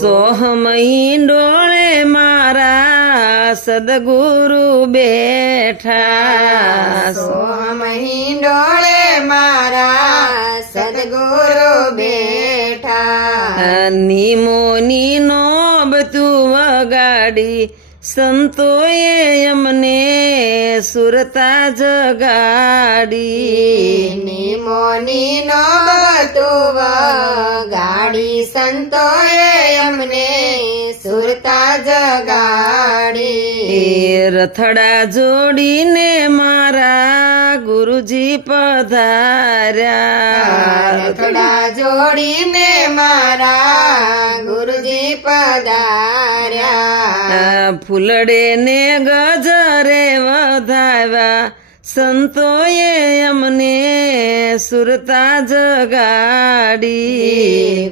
સોહમહી ડોળે મારા સદગુરુ બેઠા. સોહમહી ડોળે મારા સદગુરુ બેઠા. નિમોની નોબ તું વગાડી સંતોએ અમને સુરતા જગાડી. નિમોની નોબ તું ગાડી સંતોએ અમને સુરતા જગાડી. રથડા જોડીને મારા ગુરુજી પધાર્યા. રથડા જોડીને મારા ગુરુજી પધાર્યા. ફૂલડે ને ગજરે વધાવ્યા. સંતોએ અમને સુરતા જગાડી.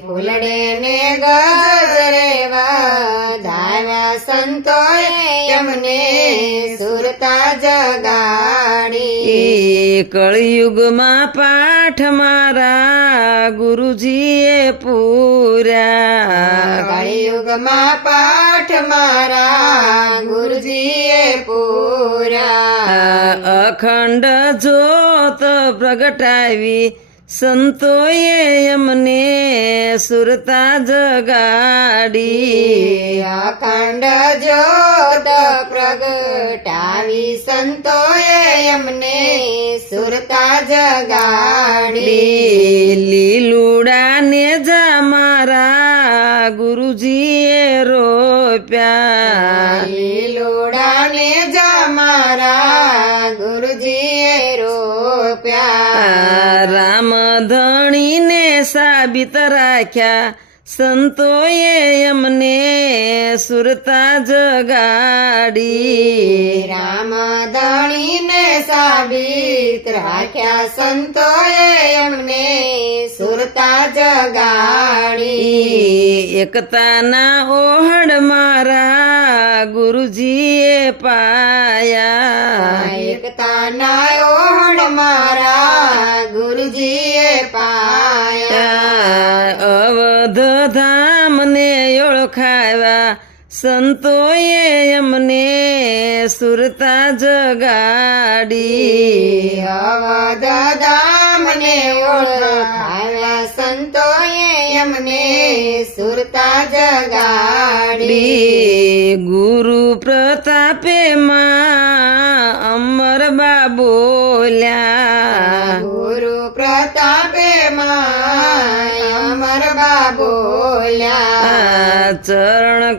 ફૂલડે ને ગજરે વધાવ્યા સંતોએ અમને સુરતા જગાડી. કળયુગમાં પાઠ મારા ગુરુજીએ પૂર્યા. કળયુગમાં પાઠ મારા ગુરુજીએ પૂરા અખંડ જોત પ્રગટાવી સંતોએ અમને સુરતા જગાડી. અખંડ જોત પ્રગટાવી સંતોએ અમને સુરતા જગાડી. લીલુડા ને જા મારા ગુરુજીએ રોપ્યા. લીલોડાને જા ગુરુજીએ ધણીને સાબિત રાખ્યા સંતોએ અમને સુરતા જગાડી રામ ધણીને સાબિત રાખ્યા સંતોએ અમને સુરતા જગાડી એકતાના ઓહડ મારા ગુરુજીએ પાયા એકતા નાયોહણ મારા ગુરુજીએ પાયા સંતોએ અમને સુરતા જગાડી. આવા દાદા મને ઓળખાવ્યા. સંતોએ અમને સુરતા જગાડી. ગુરુ પ્રતાપે માં અમર બોલ્યા. ગુરુ પ્રતાપે માં અમર બાબોલ્યા આ ચરણ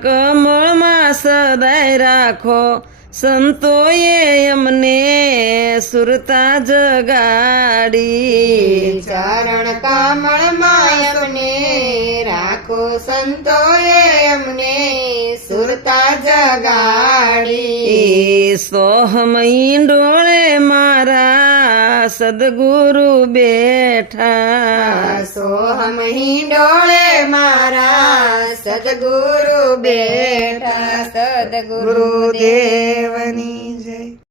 કમળમાં સદાય રાખો. સંતોએ અમને સુરતા જગાડી. ચરણ કામળ માયમને રાખો. સંતોએ અમને સુરતા જગાડી. સોહમઈ મારા સદગુરુ બેઠા. સોહમ ડોળે મારા સદગુરુ બેઠા. સદગુરુ દેવની જય.